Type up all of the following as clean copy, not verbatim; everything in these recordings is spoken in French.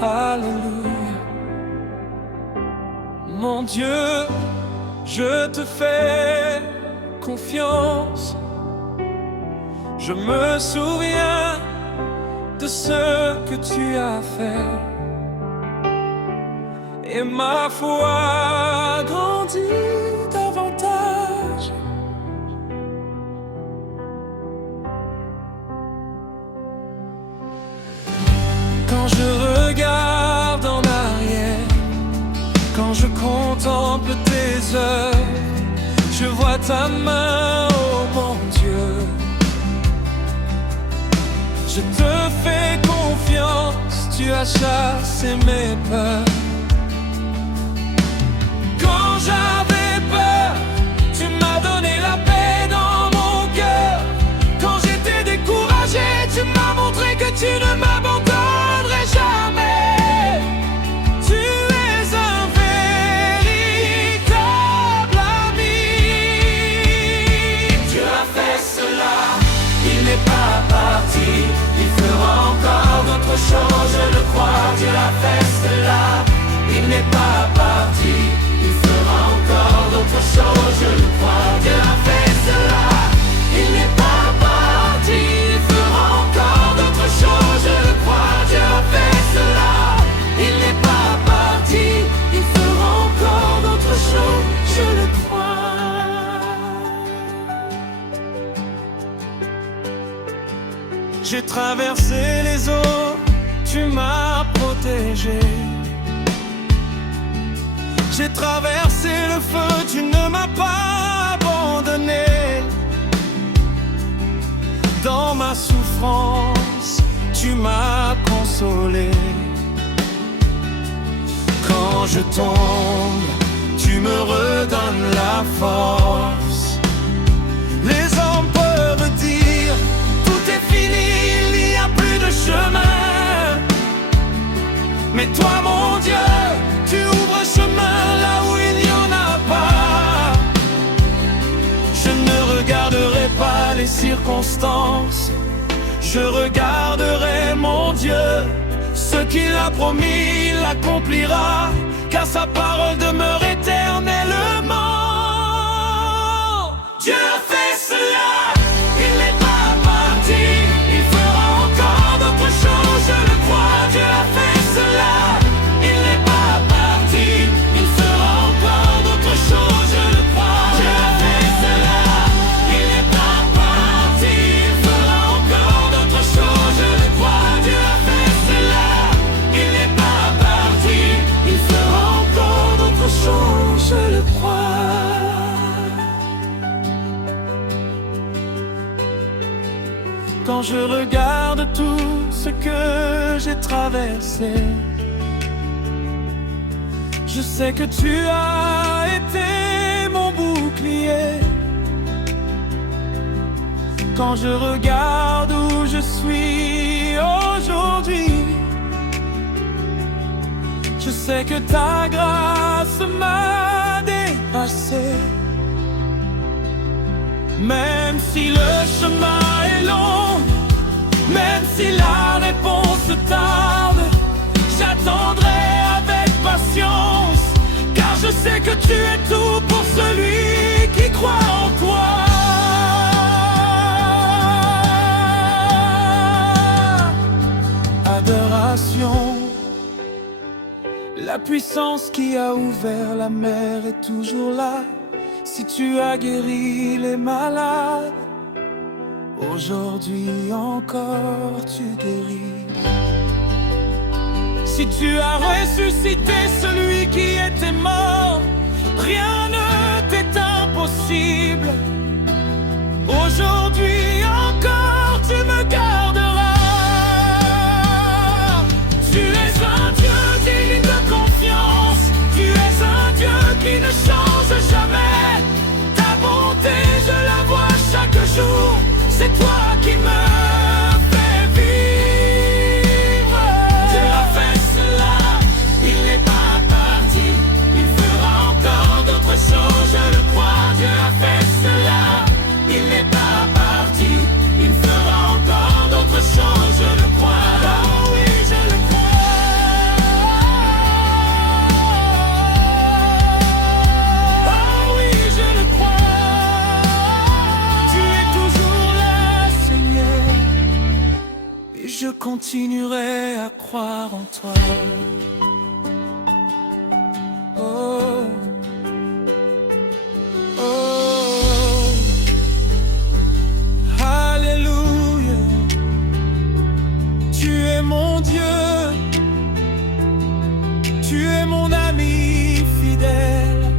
Alléluia. Mon Dieu, je te fais confiance. Je me souviens de ce que tu as fait, et ma foi grandit davantage. Quand je regarde en arrière, quand je contemple tes œuvres, je vois ta main, oh mon Dieu. Je te fais confiance, tu as chassé mes peurs. Quand j'avais peur, tu m'as donné la paix dans mon cœur. Quand j'étais découragé, tu m'as montré que tu ne m'abandonnerais jamais. Tu es un véritable ami. Dieu a fait cela, il n'est pas parti. Il fera encore d'autres choses, je le crois. Dieu a fait cela, il n'est pas parti. Il fera encore d'autres choses, je le crois. Dieu a fait cela, il n'est pas parti. Il fera encore d'autres choses, je le crois. Dieu a fait cela, il n'est pas parti. Il fera encore d'autres choses, je le crois. J'ai traversé les eaux, tu m'as protégé. J'ai traversé le feu, tu ne m'as pas abandonné. Dans ma souffrance, tu m'as consolé. Quand je tombe, tu me redonnes la force. Les hommes peuvent dire, tout est fini, il n'y a plus de chemin. Mais toi, mon Dieu, tu ouvres chemin là où il n'y en a pas. Je ne regarderai pas les circonstances, je regarderai mon Dieu. Ce qu'il a promis, il l'accomplira, car sa parole demeure éternellement. Dieu a fait cela, il n'est pas parti. Il fera encore d'autres choses, je le crois. Dieu a fait cela, il n'est pas parti. Il fera encore d'autres choses, je le crois. Dieu a fait cela, il n'est pas parti. Il fera encore d'autres choses, je le crois. Dieu a fait cela, il n'est pas parti. Il fera encore d'autres choses, je le crois. Quand je regarde tout ce que j'ai traversé, je sais que tu as été mon bouclier. Quand je regarde où je suis aujourd'hui, je sais que ta grâce m'a dépassé. Même si le chemin est long, même si la réponse tarde, j'attendrai avec patience, car je sais que tu es tout pour celui qui croit en toi. Adoration, la puissance qui a ouvert la mer est toujours là. Si tu as guéri les malades, aujourd'hui encore tu guéris. Si tu as ressuscité celui qui était mort, rien ne t'est impossible. Aujourd'hui encore tu me garderas. Tu es un Dieu digne de confiance, tu es un Dieu qui ne change jamais. Ta bonté je la vois chaque jour, c'est toi qui me fais vivre. Dieu a fait cela, il n'est pas parti. Il fera encore d'autres choses, je le crois. Dieu a fait cela, il n'est pas parti. Il fera encore d'autres choses, je le crois. Oh oui, je le crois. continuerai à croire en toi. Oh, oh, Alléluia. Tu es mon Dieu, tu es mon ami fidèle.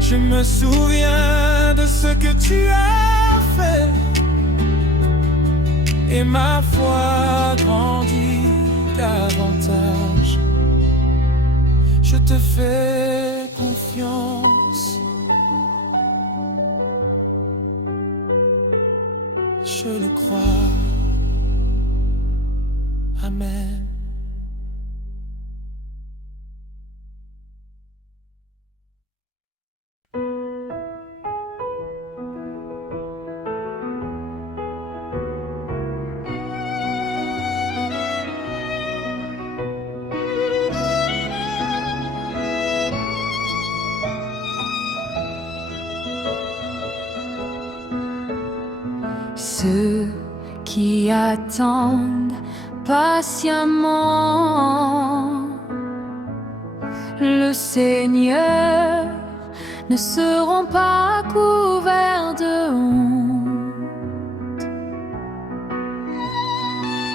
Je me souviens de ce que tu as fait, et ma foi grandit davantage. Je te fais confiance, je le crois. Amen. Ceux qui attendent patiemment le Seigneur ne seront pas couverts de honte.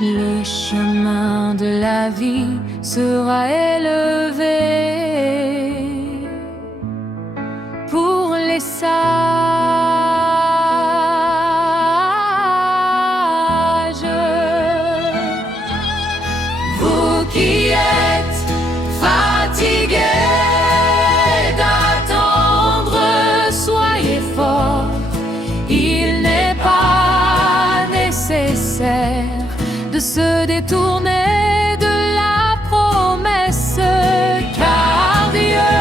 Le chemin de la vie sera élevé pour les sages. Qui êtes fatigués d'attendre, soyez forts. Il n'est pas nécessaire de se détourner de la promesse, car Dieu,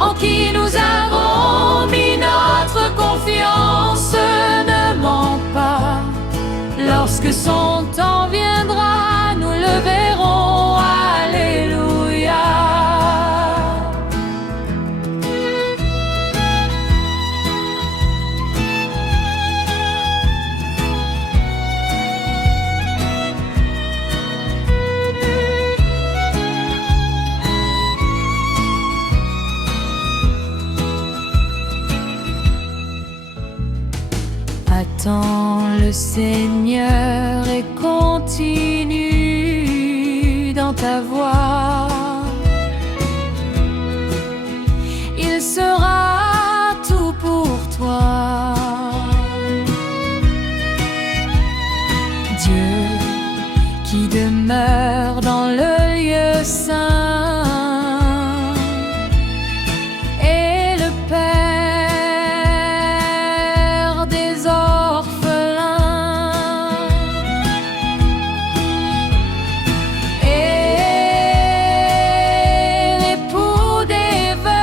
en qui nous avons mis notre confiance, ne ment pas. Lorsque son temps viendra, nous le verrons. Alléluia. Attends le Seigneur et continue dans ta voie. Il sera tout pour toi. Dieu qui demeure dans le lieu saint est le Père des orphelins et l'époux des veuves.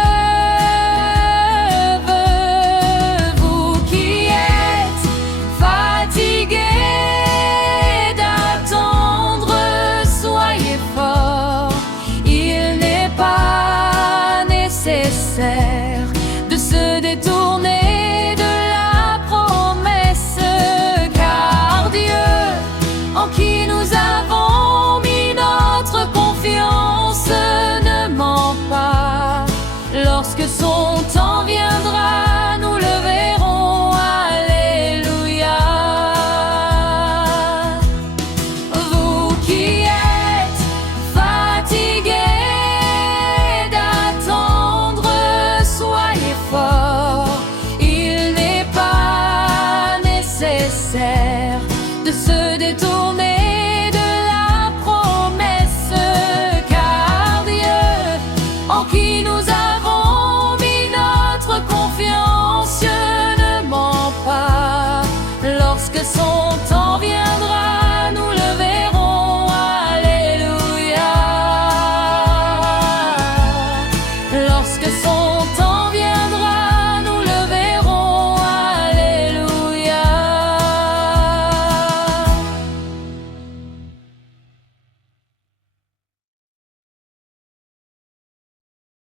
Vous qui êtes fatigués d'attendre, soyez forts. Il n'est pas nécessaire de se détourner de la promesse, car Dieu, en qui nous avons mis notre confiance, ne ment pas. Lorsque son temps viendra,